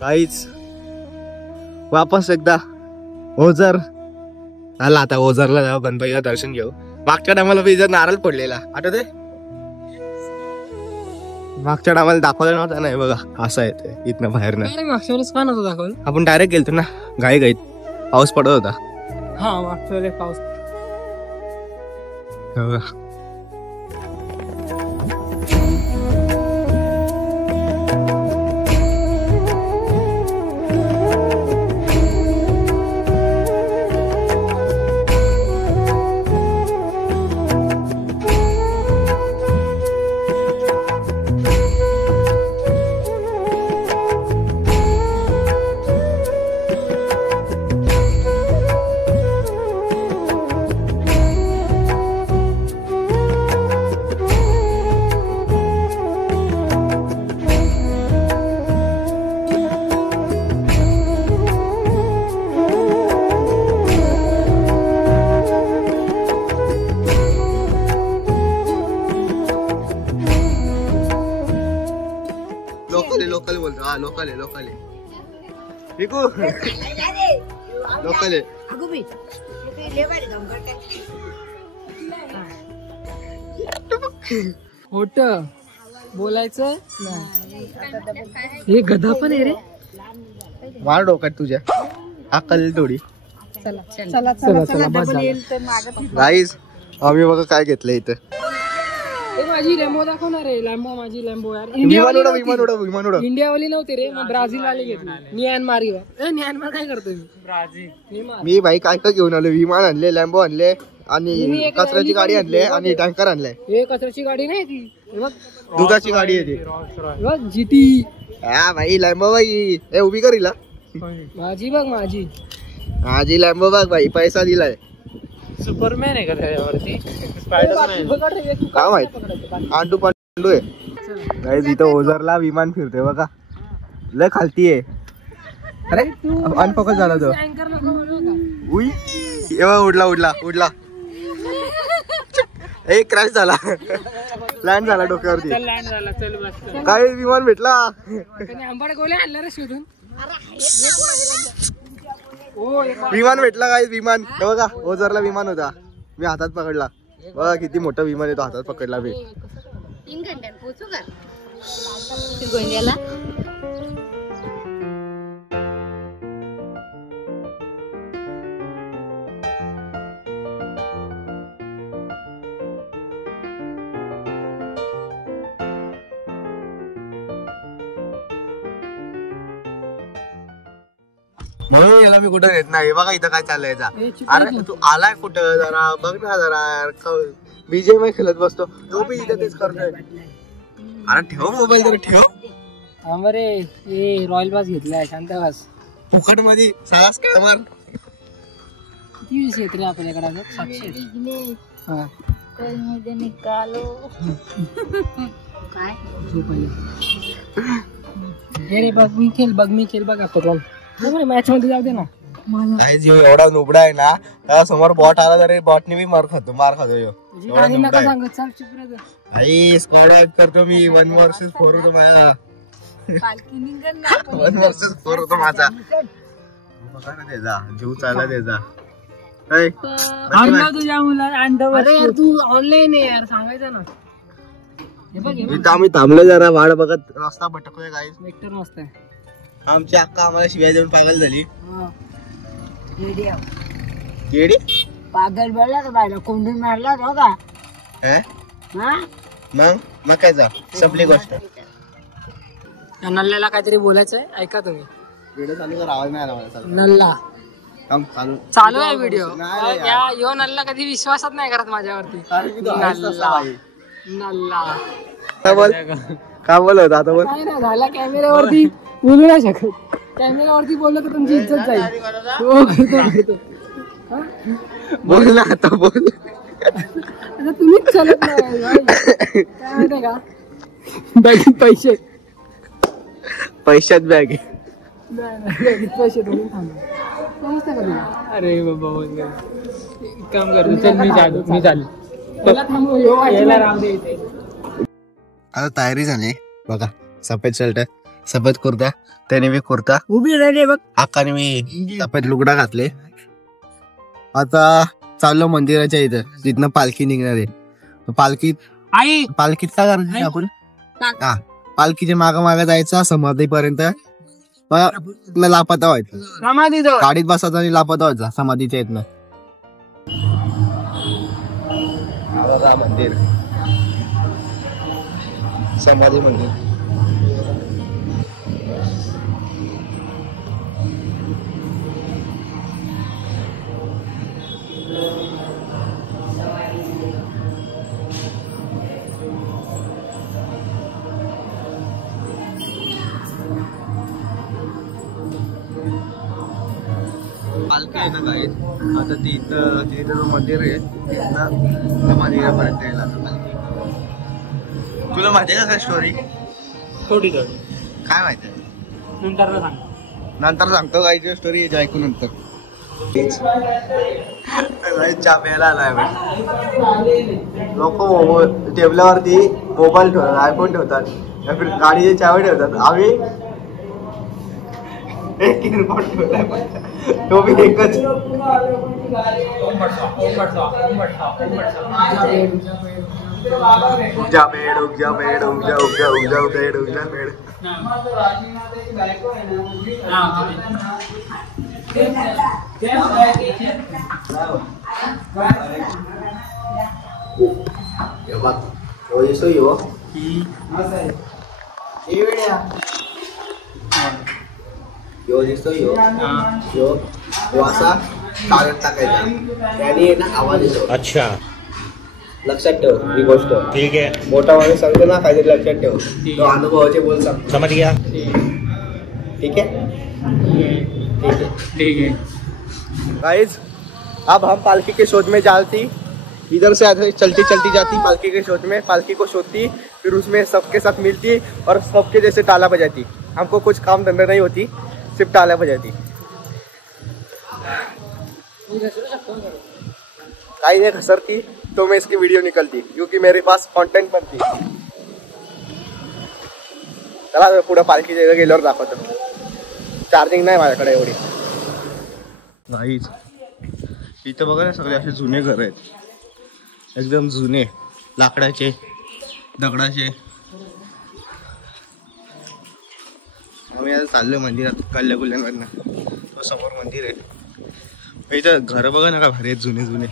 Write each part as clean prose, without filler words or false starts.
काहीच वापस एकदा ओझर आला. आता ओझरला जाऊ, गणपतीला दर्शन घेऊ. मागच्या टायमाला इथं नारळ पडलेला आठवते? मागच्या टायमाला दाखवलं नव्हतं. नाही बघा असं आहे इथनं बाहेर ना. मागच्या वेळेस का नव्हतं दाखवलं? आपण डायरेक्ट गेलतो ना घाई घाईत, पाऊस पडत होता. हा मागच्या वेळेस पाऊस. लोकल बोलतो. हा लोकल आहे, लोकल आहे. विकू लोकल आहे. होट बोलायचं हे गधा पण आहे रे. मार डोक्यात तुझ्या अक्कल थोडी. चला चला चला गाईज आम्ही बघा काय घेतलं इथं. माझी लॅम्बो दाखवणार आहे. लॅम्बो माझी लॅम्बो यार. विमान उडव. इंडियावाली नव्हती रे, मग ब्राझील वाले घेतली. म्यानमार म्यानमार काय करतोय मी? ब्राझील. मी भाई काय काय घेऊन आलो. विमान आणले, लॅम्बो आणले आणि कचऱ्याची गाडी आणले आणि टँकर आणलाय. हे कचऱ्याची गाडी नाही ती, दुधाची गाडी आहे ती. जीटी. हा भाई लॅम्बो बाई ए उभी करीला. माझी बघ माझी माझी लॅम्बो बघ भाई, पैसा दिलाय. सुपरमॅन आहे का त्याच्यावरती? स्पायडरमॅन काय माहित. आंटू पांडू आहे. गाईज इथं ओझरला विमान फिरते बघा, लय खालती आहे. अरे अनफोकस झाला तो. उई उडला उडला उडला. एक क्रॅश झाला. लँड झाला डोक्यावरती. काय विमान भेटला. आंबड गोल्या आणला रे शोधून. विमान भेटला काय. विमान हे बघा ओझरला विमान होता, मी हातात पकडला. बघा किती मोठं विमान येतो, हातात पकडला मी. 3 घंट्यात पोहोचू का गोंदियाला? म्हणून याला मी कुठं येत नाही. बघा इथं काय चाललंय. अरे तू आलाय कुठं, जरा बघ ना जरा. बीजेएमआय खेळत बसतो तो बी इथं तेच करतोय. अरे ठेव मोबाईल तरी ठेव. अरे हे रॉयल पास घेतलाय, शांत बस. फुकट मध्ये साळास काय मार. किती वीस येत रे आपल्याकडे? 700. हा निकालो काय रे. बघ मी खेळ बघ आपण मॅच मध्ये जाऊ दे ना. एवढा नुबडा आहे ना, त्या समोर बॉट आला तरी बॉटने मी मार खातो यो. नका सांगत, चल चुप रे. आई स्क्वॉड वाईप करतो मी. 1 vs 4 होतो माझा. 1 vs 4 होतो माझा. त्याचा जीव चालला त्याचा. तुझ्या मुला तू ऑनलाईन आहे यार, सांगायचं ना. इथं आम्ही थांबलो जरा वाट बघत, रस्ता भटकतोय गाईस. वेक्टर मस्त आहे. आमची अक्का आम्हाला शिवाय देऊन पागल झाली. केडी पागल बोलला का बायला, कोंडून मारला हो का. मग काय जा संपली गोष्ट. नल्ल्याला काहीतरी बोलायचंय, ऐका तुम्ही. व्हिडिओ चालू कर, आवाज नाही आला मला. नल्ला चालू आहे व्हिडिओ. यो नल्ला कधी विश्वासात नाही करत माझ्यावरती. नल्ला काय बोल होता आता बोल. काय नाही झाला, कॅमेऱ्यावरती बोलू नाही शकत. कॅमेरावरती बोललो तर तुमची इज्जत जाईल. हो, करतो. हा? बोल ना आता बोल. आता तुम्हीच चालत नाही भाई. काय माहितीये का, बॅगेत पैसे पैशात बॅग आहे. नाही बॅगेत पैसे ठेवून थांबा. समजतं का तुला? अरे बाबा बोल, एक काम करतो, चल मी चालू. मला थांबव, यायला राहू दे इथे. आता तयारी झाली बघा. सफेद शर्ट, सफेद कुर्ता, त्याने मी कुर्ता, उभी राहिले बघ. आकाने मी सफेद लुगडा घातले. आता चाललो मंदिराच्या इथं, जिथनं पालखी निघणार आहे. पालखीत काय करायचं आपण? हा, पालखीच्या माग जायचं समाधीपर्यंत, लापता व्हायचं. गाडीत बसायचं आणि लापता व्हायचा समाधीच्या इथनं. मंदिर, समाधी मंदिर. पालखी आहे ना काय, आता तिथं जो मंदिर आहे ना, समाधीपर्यंत यायला पालखी. तुला माहिती आहे का काय स्टोरी? थोडी काय माहिती? नंतर सांग. नंतर सांगतो गाईची स्टोरी, याची ऐकू नंतर. चहा प्यायला आलाय लोक. टेबलावरती मोबाईल ठेवतात, आयफोन ठेवतात, गाडीचे चावी ठेवतात. आम्ही एक रिपोर्ट ठेवलाय, तो बी एकच. उगजा पेड़, उगजा पेड़, उगजा उगजा उगजा पेड़, उगजा पेड़. यो दिसतो यो असा कागद टाकायचा, त्याने ना आवाज येतो. अच्छा, लक्षात ठेव ही गोष्ट. ठीक आहे, मोठा माणूस सांगतो ना काहीतरी लक्षात ठेव, तो अनुभवाचे बोल सांगतो. समज गया? ठीक है, ठीक है. गाइस, अब हम पालकी के शोध में जाती, इधर से आते चलती चलती जाती पालकी के शोध में, पालकी को शोधती, फिर उसमें सबके साथ मिलती और सबके जैसे ताला बजाती. हमको कुछ काम धंधा नहीं होती, सिर्फ ताला बजाती. काही नहीं घसरती तो मैं इसकी वीडियो निकलती, क्योंकि मेरे पास कंटेंट पण थी. चला पुढे पालखीच्या इथं गेल्यावर दाखवतो. चार्जिंग नाही माझ्याकडे एवढी. नाहीच. इथं बघा ना, सगळे असे जुने घर आहेत, एकदम जुने, लाकडाचे, दगडाचे. आम्ही आता चाललोय मंदिरात, कल्ल्या गुल्ल्यांवरनं. तो समोर मंदिर आहे. इथं घर बघा ना का भारी आहेत, जुने जुने.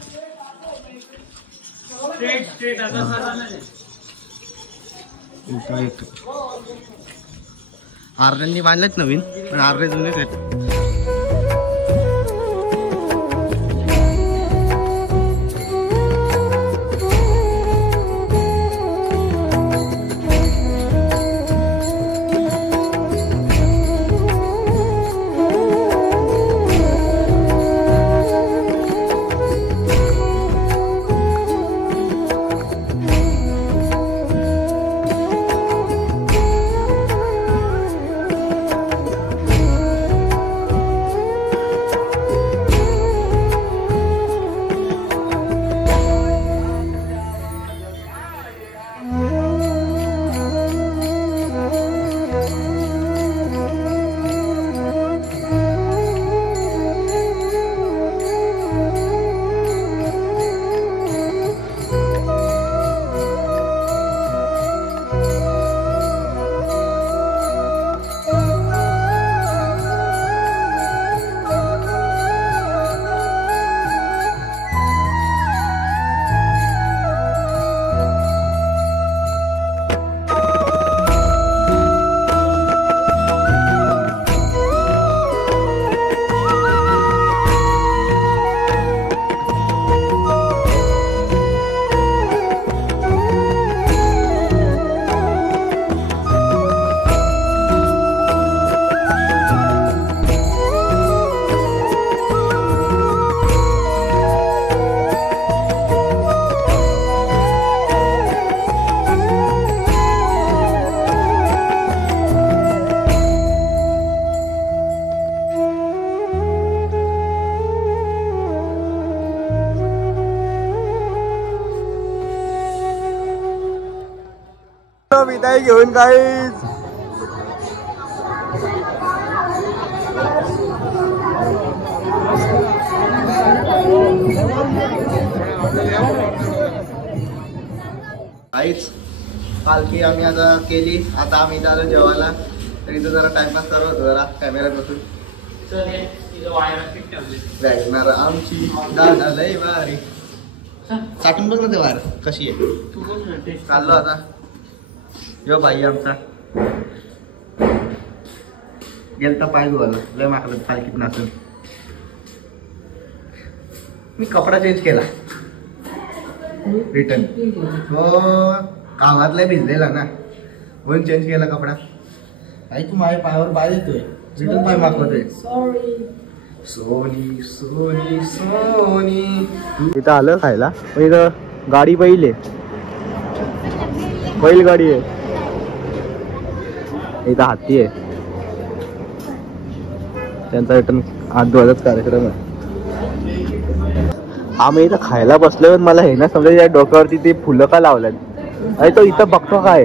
आर्यांनी बांधलेत नवीन, पण आर्य जुनेच आहेत. विदाई घेऊन काहीच काहीच पालखी आम्ही आता केली. आता आम्ही इथं आलो जेवायला. तर इथं जरा टाइमपास करत होतो जरा कॅमेऱ्यात बसून. वॅगनर आमची दादा लय भारी. चाटून बघ ना ते वायर कशी आहे. चाललो आता. यो भाई आमचा गेलता पाय धुवायला. लय माकलं पालखीत नाचून. मी कपडा चेंज केला रिटर्न. तो कामातला भिजलेला ना म्हणून चेंज केला कपडा. आई तू माझ्या पायावर पाय देतोय. रिटर्न पाय मागवतोय. Sony Sony Sony. इथं आलं खायला. इथं गाडी बैल गाडी आहे. इथं हाती आहे. त्यांचा रिटर्न 8 वाजताच कार्यक्रम आहे. आम्ही इथं खायला बसलो. मला हे ना समजा या डोक्यावरती ते फुलं का लावल्यात. अरे तो इथं बघतो काय.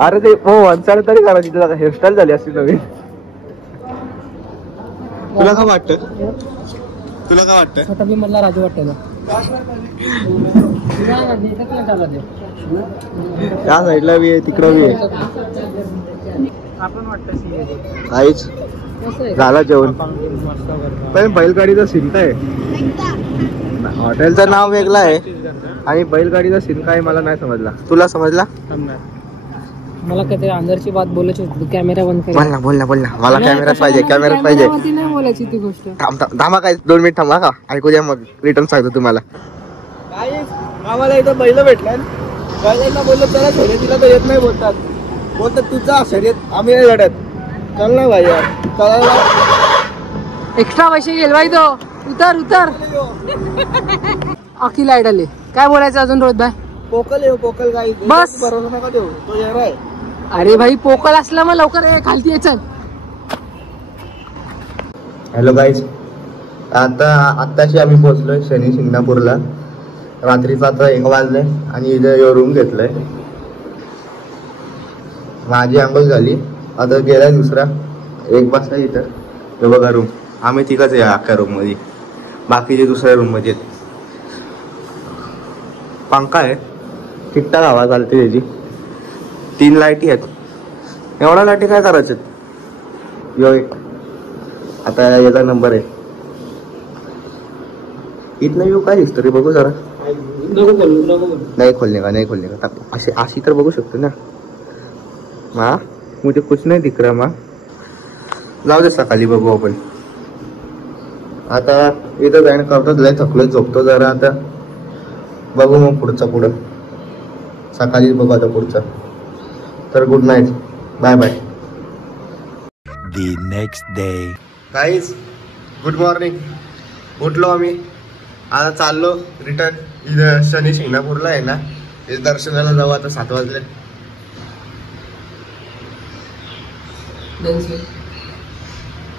अरे ते हो वंचाळ तरी करा. तिथं हेअरस्टाईल झाली असती नवीन. तुला काय वाटतं. छोटा भीम मधला राजू वाटतं. त्या साईडला बी आहे तिकडं बी आहे. आपण वाटतं काहीच झाला जेवण. पण बैलगाडीचा सीन काय. हॉटेलचं नाव वेगळं आहे आणि बैलगाडीचा सीन काय मला नाही समजला. तुला समजला. मला कधी अंदरची बात बोलायची होती. कॅमेरा बंद कर. बोल ना मला कॅमेरात पाहिजे. नाही बोलायची ती गोष्ट. थांबा काय 2 मिनिट थांबा का ऐकू द्या मग रिटर्न सांगतो तुम्हाला. आम्हाला इथं बैल भेटला. बैलांना बोललो चला शर्यतीला तर येत नाही बोलतात तुझा शर्यत आम्ही नाही लढत. चल ना भाई यार चला. एक्स्ट्रा पैसे गेल भाई. तो उतर अखिल आयडल काय बोलायचं अजून रोहित भाई. पोकल गाई बस. बरोबर नका देऊ. तो येणार आहे. अरे भाई पोकल असला मग लवकर खालती ये. चल. Hello guys. आत्ताशी आम्ही पोहोचलोय शनी शिंगणापूरला. रात्रीचा आता 1 वाजले आणि इथं रूम घेतलंय. माझी आंघोळ झाली. आता गेलाय दुसरा 1 वाजता. इथं हे बघा रूम. आम्ही तिघच आहे अख्ख्या रूम मध्ये. बाकीचे दुसऱ्या रूम मध्ये. पंखा आहे. ठीकठाक हवा चालते त्याची. 3 लाईटी आहेत. एवढ्या लाईटी काय करायच्या. यो एक आता याचा नंबर आहे. इथनं येऊ काय दिसतं रे बघू जरा. नाही खोलने का अशी तर बघू शकतो ना. मा मुझे कुछ नाही दिख रहा. मा जाऊ दे सकाळी बघू आपण. आता इथं जाईन करतो. लय थकलोय झोपतो जरा. आता बघू मग पुढं सकाळी बघू आता पुढचं. तर good night. Bye bye. The next day. Guys good morning. उठलो आम्ही. आता चाललो रिटर्न. इथं शनी शिंगणापूरला आहे ना. इथं दर्शनाला जाऊ. आता 7 वाजले.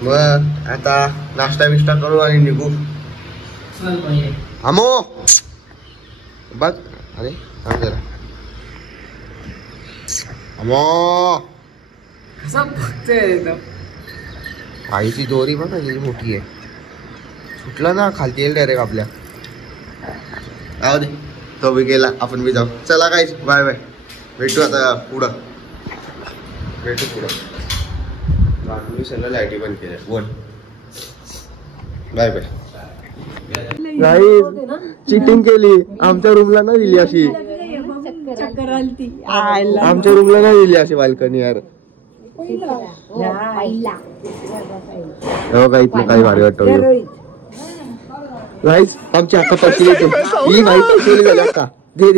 मग आता नाश्ता बिष्टा करू आणि निघू. अमो बघ. अरे थांब जरा. अमो आईची दोरी बघ किती मोठी आहे. सुटला ना खालती येईल डायरेक्ट आपल्या. जाऊ दे तो बी गेला. आपण बी जाऊ. चला काय बाय बाय. भेटू आता पुढं. मी सगळं लाईटी बंद केल्या. बोल बाय बाय. नाही चिटिंग केली. आमच्या रूमला नाही दिली अशी. आमच्या रूमला नाही दिली अशी बाल्कनी यार. हो का इथलं काही भारी वाटतं. गाईज आमची अक्का पैसे देतो. ही नाही पैसे झाली अक्का. दे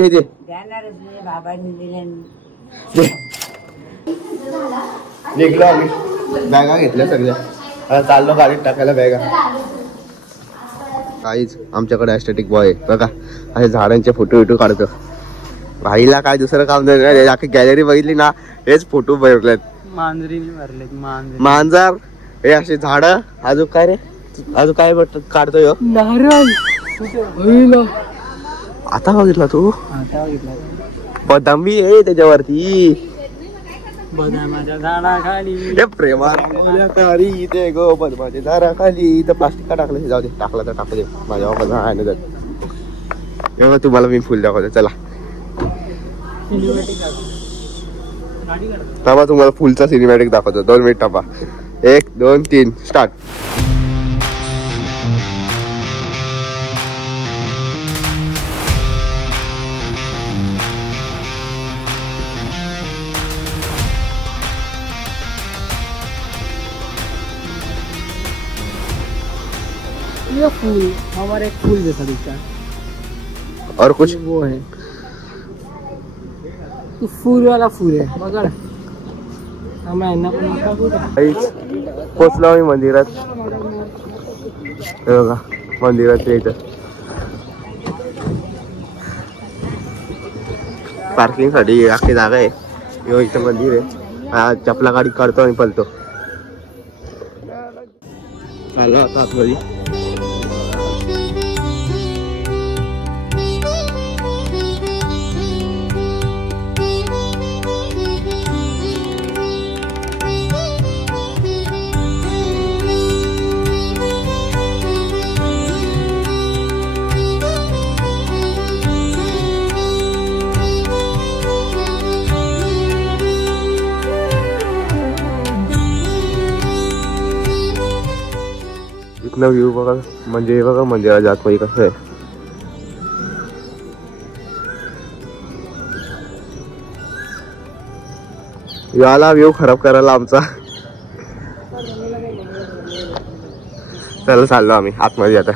निघलो आम्ही. बॅगा घेतल्या सगळ्या. आता चाललो गाडीत टाकायला बॅगा. काहीच आमच्याकडे ॲस्थेटिक बॉय आहे बघा. असे झाडांचे फोटो काढतो. भाईला काय दुसरं काम नाही. अख्खी गॅलरी बघितली ना हेच फोटो भरलेत. मांजर हे असे झाड. अजून काय रे. अजून काय काढतोय. आता बघितला तू? आता बघितला बदाम बी आहे त्याच्यावरती. बदामाच्या झाडाखाली. हे प्रेमाली ते गो बदमाच्या झाडाखाली. इथं प्लास्टिक का टाकलं? जाऊ दे, टाकलं तर टाकू दे. माझ्या बाबा आहे ना जात. एवढं तुम्हाला मी फुल दाखवतो. चला थांबा, तुम्हाला फुलचा सिनेमॅटिक दाखवतो. 2 मिनिट थांबा. 1 2 3 स्टार्ट. ये फूल हमारे एक फूल जैसा दिखता है. और कुछ? वो है तो फूल वाला फूल है मगर हमें पोचलो आम्ही मंदिरात. हे बघा मंदिराच्या इथं पार्किंग साठी अख्खी जागा आहे. इथं मंदिर आहे. चपला गाडी काढतो आणि पलतो. चाललो आता आतमध्ये. इथनं व्ह्यू बघा, म्हणजे बघा मंदिराच्या आतमध्ये कसं आहे. याला व्ह्यू खराब करायला आमचा. चला चाललो आम्ही आतमध्ये आता.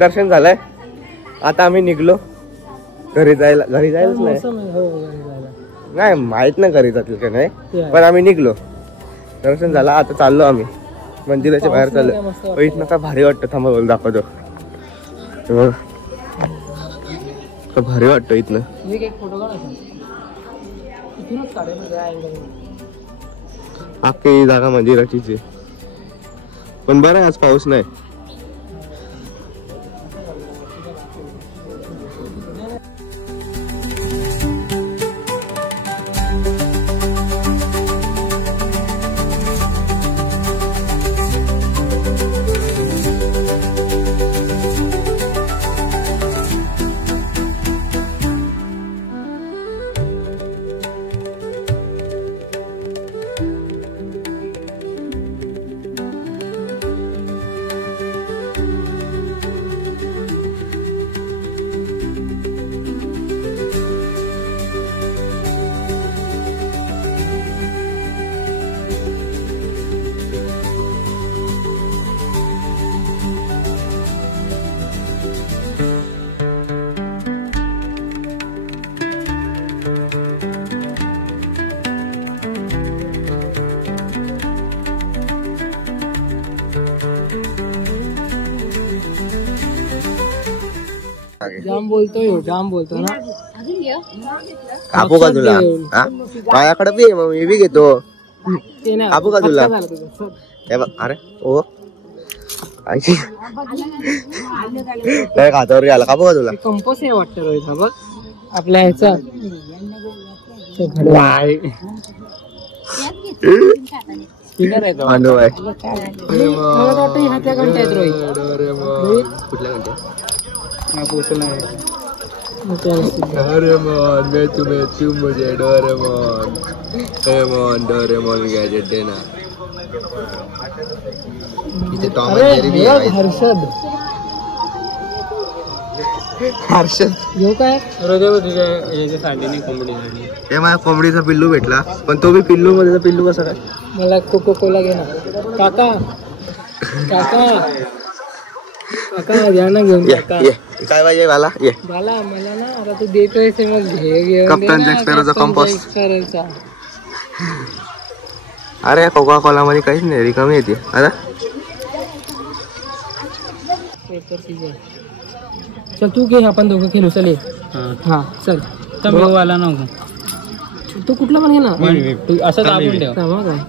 दर्शन झालंय. आता आम्ही निघलो घरी जायला. घरी जायलाच नाही माहित नाही घरी जातील का नाही, पण आम्ही निघलो. दर्शन झालं. आता चाललो आम्ही मंदिराच्या बाहेर. चाललो. इथनं काय भारी वाटतं. थांबा बोल दाखवतो. भारी वाटतं इथनं. अख्खी जागा मंदिराचीच आहे. पण बरं आज पाऊस नाही. जाम बोलतोय जाम बोलतो ना. कापू का तुला? हा? माझ्याकडे बी मग मी बी घेतो. ते नाही कापू का तुला? झालं तुझं. सोड. हे बघ, अरे ओ काय खातावर गेला. कापू का तुला? ते कंपोस्ट आहे वाटतं रोहित हा बघ आपल्या ह्याचा तो घडवाळ. स्पिनर आहे तो. मांडव आहे. मला वाटतं ह्या त्या घंट्या आहेत रोहित. कुठल्या घंटे? हा पोचला आहे. डोरेमोन मैं मुझे डोरेमोन गॅजेट देना. इथे टॉम अँड जेरी बी आहे. हर्षद हर्षद येऊ काय तुझ्या साडीने कोंबडी झाली. हे माझ्या कोंबडीचा पिल्लू भेटला पण तो बी पिल्लू मध्ये पिल्लू कसं काय? मला कोको कोला घे ना काका. काका काका घ्या ना घेऊन काका. ये काय पाहिजे मला? ये मला मला ना आता तू देतोय ते मग घे घेऊन कप्तान जॅक स्पॅरोचा कंपोस्ट. अरे कोका कोला मध्ये काहीच नाही रिकामी येते. आता चल तू घे आपण दोघं खेळू चल. हा चल आला नको तू कुठला पण घे ना. असं दाबून ठेव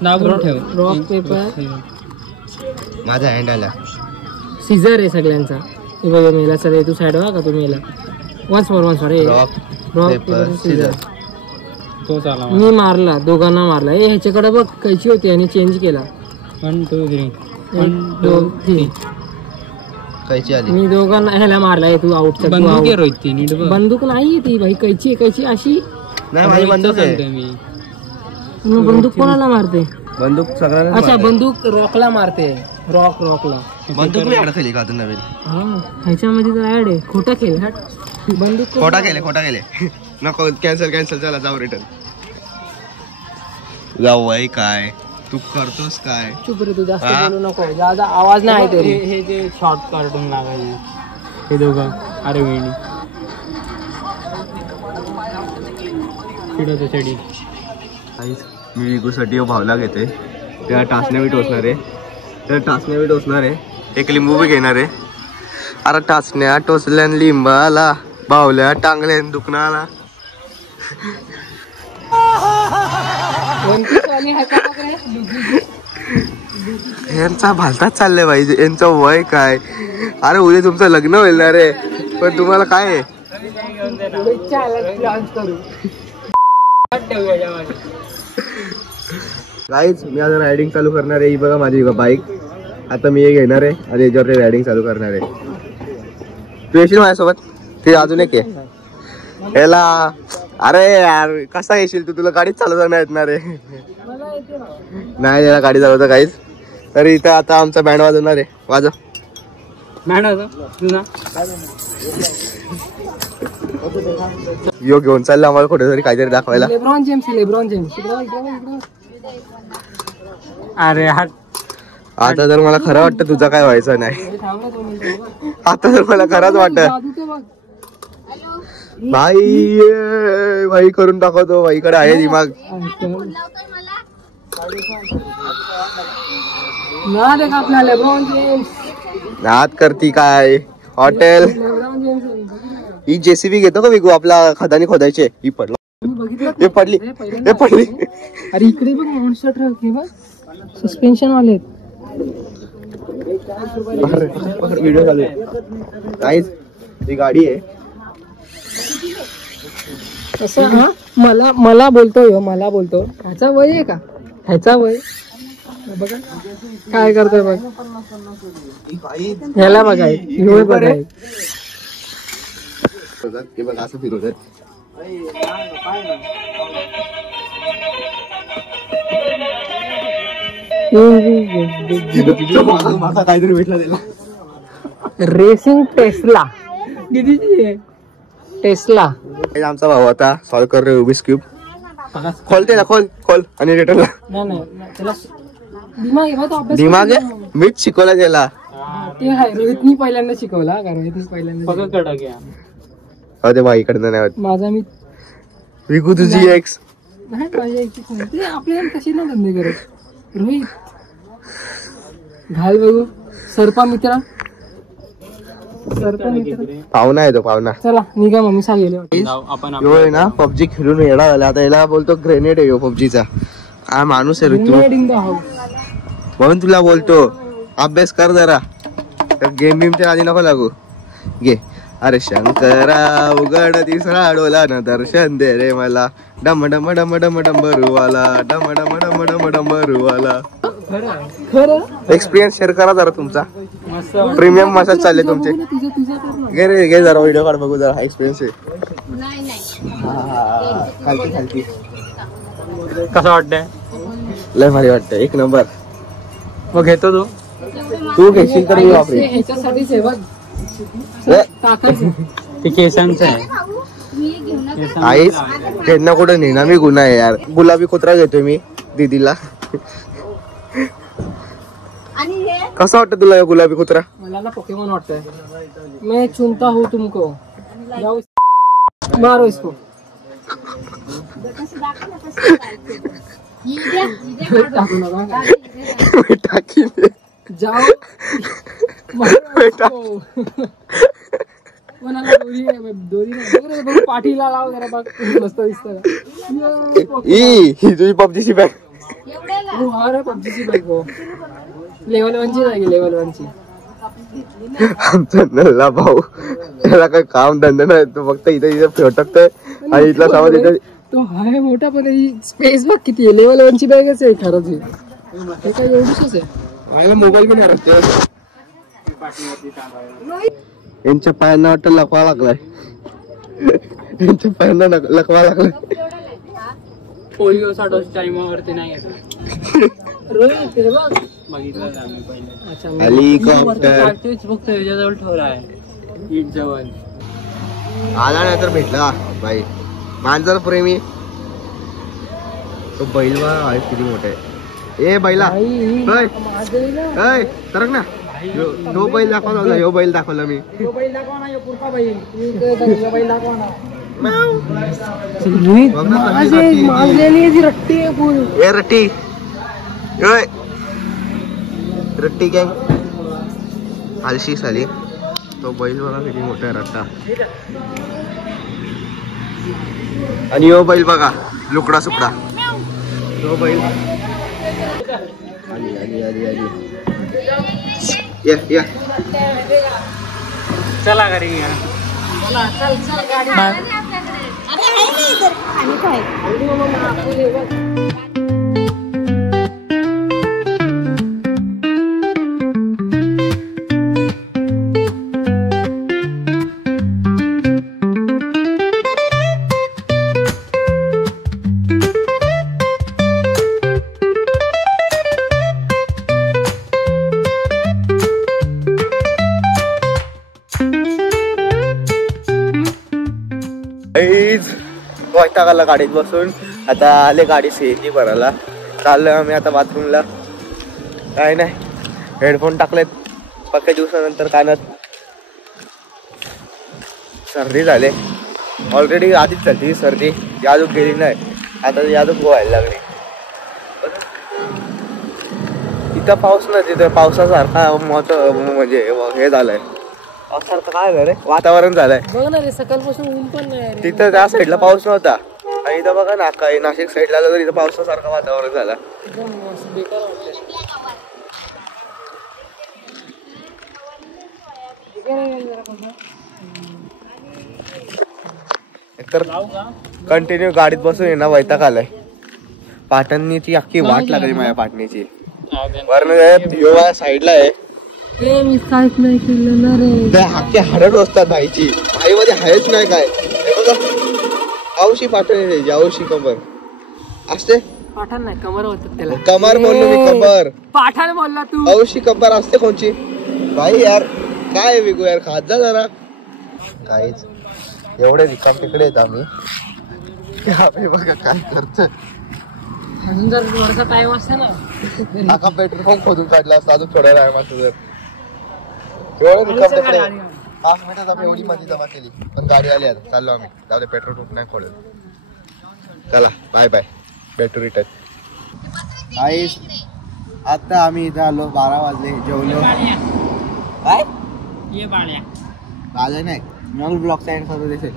दाबून ठेव. रॉक पेपर माझा हँड आला. सीझर आहे सगळ्यांचा. हे बघा मेला सर तू साईड का तू मेला. Once for rock paper scissor. तो चाला मी मारला दोघांना मारला. ए ह्याच्याकडे बघ कैची होती आणि चेंज केला. 1 2 3 1 2 3 कैची आली. मी दोघांना ह्याला मारलाय. तू आउट. बंदूक आहे रोहित ती नीट बघ. बंदूक नाही ती भाई कैची कैची अशी. नाही माझी बंदूक आहे. मी मग बंदूक कोणाला मारते? बंदूक सगळ्यांना. अच्छा बंदूक रॉकला मारते. रॉकला बंदूक मी अडकली का नवीन? हा ह्याच्यामध्ये तर ऍड आहे. खोटा खेळ हट. बंदूक खोटा केले नको. कॅन्सल चला जाऊ रिटर्न जाऊ. भाई काय तू करतोस काय? चुप रे तू जास्त बोलू नको. ज्यादा आवाज नाही आहे तरी. हे जे शॉर्ट कार्टून लागायचे हे दोघं. अरे वेणी चिडत चढी. मी विकूसाठी भावला घेते. त्या टाचण्या बी टोचणार आहे. एक लिंबू बी घेणार आहे. अरे टाचण्या टोचल्यान लिंबाला बावल्या टांगल्यान दुखणाला. यांचा भालताच चाललंय बाई. यांचं वय काय? अरे उद्या तुमचं लग्न होईल ना रे. पण तुम्हाला काय आहे? गाईज मी आता रायडिंग चालू करणार आहे. ही बघा माझी बाईक. आता मी हे घेणार आहे आणि याच्यावर रायडिंग चालू करणार आहे. तू येशील माझ्यासोबत? ते अजून एक आहे याला. अरे यार कसा येशील तू? तुला गाडीच चालवता नाही येणार आहे. नाही याला गाडी चालवता काहीच. तर इथं आता आमचा बँड वाजवणार आहे. वाजव यो घेऊन चाललं आम्हाला कुठेतरी काहीतरी दाखवायला. LeBron James. अरे हा आता तर मला खरं वाटतं तुझं काय व्हायचं नाही. आता तर मला खरंच वाटत भाई करून टाकवतो. भाईकडे आहे दिमाग. आपला लेब्रॉन जेम्स नाद करती काय हॉटेल. ही जेसीबी घेतो का विकू? आपला खदानी खोदायचे. ही पडली. अरे इकडे बघ मॉन्स्टर ट्रक हे बघ सस्पेन्शन वाले. व्हिडिओ चालू आहे. ही गाडी आहे. कसं हा मला बोलतो ह्याचा वय आहे का? ह्याचा वय बघा काय करतोय बघ. ह्याला बघाय बघा असं फिरवत. काहीतरी भेटला त्याला. Racing Tesla. कितीची आहे टेस्ला? आमचा भाऊ आता सॉल्व कर रे रुबिक्स क्यूब. खोलते ना खोल आणि रिटर्न. नाही त्याला दिमाग आहे तो अभ्यास. दिमाग आहे मीच शिकवला त्याला. ते आहे रोहितनी पहिल्यांदा शिकवला का? रोहितनी पहिल्यांदा ते भाईकडनं नाही होत. माझा मी विकू तुझी एक्स नाही माझ्या ते आपल्याला कशी ना धंदे करत. रोहित घाल बघू सरपा मित्रा. पाहुणा आहे तो पाहुणा. चला निघा मम्मी सांगेल आपण यो आहे ना पबजी खेळून येडा झाला आता. याला बोलतो ग्रेनेड आहे यो पबजीचा. हा माणूस आहे रे तू, म्हणून तुला बोलतो अभ्यास कर जरा. गेम बिमच्या आधी नको लागू. घे. अरे शंकरा उघड तिसरा डोला न दर्शन दे रे मला. डम डम डम डम डंबरूवाला डम डम डम डम डंबरूवाला. एक्सपिरियन्स शेअर करा जरा तुमचा. प्रीमियम मसाज चालले तुमचे. घे रे घे जरा व्हिडिओ काढ बघू जरा एक्सपिरियन्स आहे. खालती खालती कसं वाटतंय? लय भारी वाटतं एक नंबर. मग घेतो तू. तू घेशील तर मी वापरेन. ते केसांचं आहे. आईच त्यांना कुठं नेणार मी गुन्हा आहे यार. गुलाबी कुत्रा घेतोय मी दीदीला. कसं वाटतं तुला गुलाबी कुत्रा? मला ना पोकेमॉन वाटतंय. मैं चुनता हूँ तुमको. जाओ मारो इसको. टाकी जाओ दोरी पाठीला लाव जरा बघ मस्त दिसतं. ही तुझी पबजीची बॅग. अरे पबजीची बॅग हो. लेवल 1 ची जागी. लेवल 1 ची. आमचा नल्ला भाऊ त्याला काही काम धंदा नाही. तो फक्त इथे इथे फेटकतोय आणि इथला सामान इथे. तो आहे मोठा पण स्पेस बघ किती आहे. लेवल 1 ची बॅगच आहे खरंच. हे काय एवढीच आहे. मोबाईल पण हरवते. यांच्या पायांना वाटतं लकवा लागलाय. यांच्या पायांना लकवा लागलाय. पोलिओ टाइमावरती नाही येत. बघितलं आम्ही पहिले. हेलिकॉप्टर फक्त याच्याजवळ ठेवला आहे. ईट जवळ आला नाही तर भेटला बाई. मांजर प्रेमी तो बैल बघा किती मोठा आहे. ए बैला सरक ना. तो बैल दाखवला. ह्यो बैल दाखवला मी. ए रट्टी रट्टी गँग आलशी साली. तो बैल बघा किती मोठा आहे रट्टा. आणि यो बैल बघा लुकडा सुकडा. तो बैल आली आली आली आली. या चला घरी. वैतागाला गाडीत बसून. आता आले गाडी सीएनजी भरायला. चाललोय आम्ही आता बाथरूमला. काय नाही हेडफोन टाकलेत. पक्क्या दिवसानंतर कानात. सर्दी झाले ऑलरेडी. आधीच झाली सर्दी. यादूक गेली नाही आता यादूक व्हायला लागली. इथं पाऊस नाही. तिथं पावसासारखा म्हणजे हे झालंय. पावसासारखं काय झालंय वातावरण झालंय. बघ ना रे सकाळपासून ऊन पण नाही. तिथं त्या साईडला पाऊस नव्हता आणि इथं बघा ना काय नाशिक साईडला तर इथं पावसासारखं वातावरण झालं. एकतर कंटिन्यू गाडीत बसून आहे ना वैताग आलाय. पाटणची अख्खी वाट लागली माझ्या पाटणीची. वरण साईडला आहे. मी काहीच नाही केलं ना रे. हक्के हरड असतात भाईची. भाईमध्ये आहेच नाही काय. औशी पाठण औशी कमर असते. पाठाण नाही कमर होतात त्याला. कमर बोललो मी. कमर पाठाण बोलला तू. औशी कमर असते कोणची भाई यार. काय विकू यार खात जा जरा. काहीच एवढे रिकाम तिकडे येत आम्ही. बघा काय करतोय. अजून जर थोडासा टाइम असते ना. आका पेट्रोल पंप खोदून काढला असता अजून थोड्या टाइम असतो. जर एवढे रिकाम तिकडे 5 मिनिटात आम्ही एवढी मध्ये जमा केली. पण गाडी आली आता. चाललो आम्ही. जाऊ दे पेट्रोल पंप नाही खोडेल. चला बाय बाय. भेटू रिटर्न. आईस आता आम्ही इथं आलो. 12 वाजले. जेवलो. काय ये बाळ्या आलं नाही मग ब्लॉगचा एंड करतो तिथे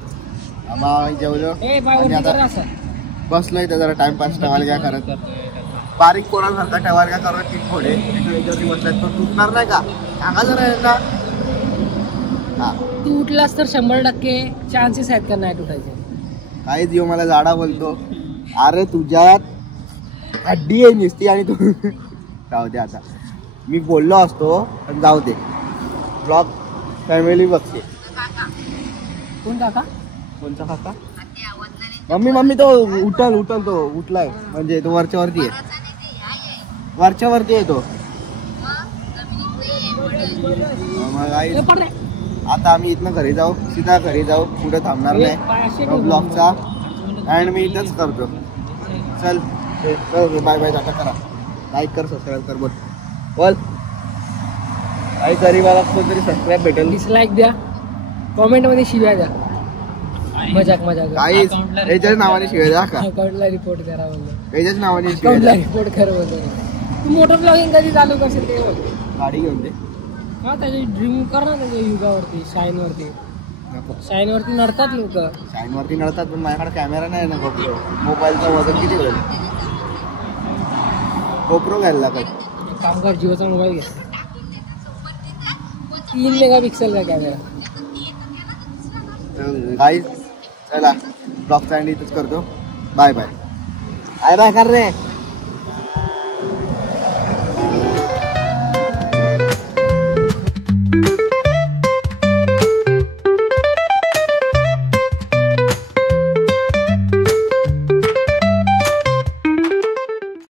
आम्हा जेवलो आणि आता बसलोय तर जरा टाइमपास ठेवायला काय करत बारीक कोणासारखा ठेवायला काय करत 3 घोडे याच्यावरती बसलाय तो तुटणार नाही का सांगा जरा यांना. हा तू उठलास तर 100% चान्सेस आहेत का नाही तुटायचे. काहीच येऊ मला झाडा बोलतो अरे तुझ्यात हड्डी आहे नुसती आणि तू जाऊ दे आता मी बोललो असतो पण जाऊ दे ब्लॉग फॅमिली बघते. कोण काका कोणचा काका मम्मी तो उठल तो उठलाय म्हणजे तो वरच्यावरती आहे वरच्यावरती आहे तो. मग आता आम्ही इथनं घरी जाऊ सीधा घरी जाऊ कुठे थांबणार नाही ब्लॉगचा अँड मी इथंच करतो. चल बाय बाय आता करा लाईक कर सबस्क्राईब कर बोल काही गरीबाला कोणतरी सबस्क्राईब भेटेल. डिसलाईक द्या कॉमेंट मध्ये शिव्या द्या मजाक काहीच याच्याच नावाने शिवाय द्या का अकाउंटला रिपोर्ट करा बोललो याच्याच नावाने अकाउंटला शिवाय रिपोर्ट कर बोललो. तू मोटर ब्लॉगिंग कधी चालू करशील ते बोल. गाडी घेऊन दे हा त्याची ड्रीम कर ना त्याच्या युगावरती शाईनवरती नडतात लोक. शाईनवरती नडतात पण माझ्याकडे कॅमेरा नाही ना गोप्रो मोबाईलचं वजन किती होईल गोप्रो घ्यायला लागेल. काम कर जिओचा मोबाईल घे 3 मेगापिक्सल का कॅमेरा. गाईज चला ब्लॉगचा एंड इथंच करतो बाय बाय कर रे.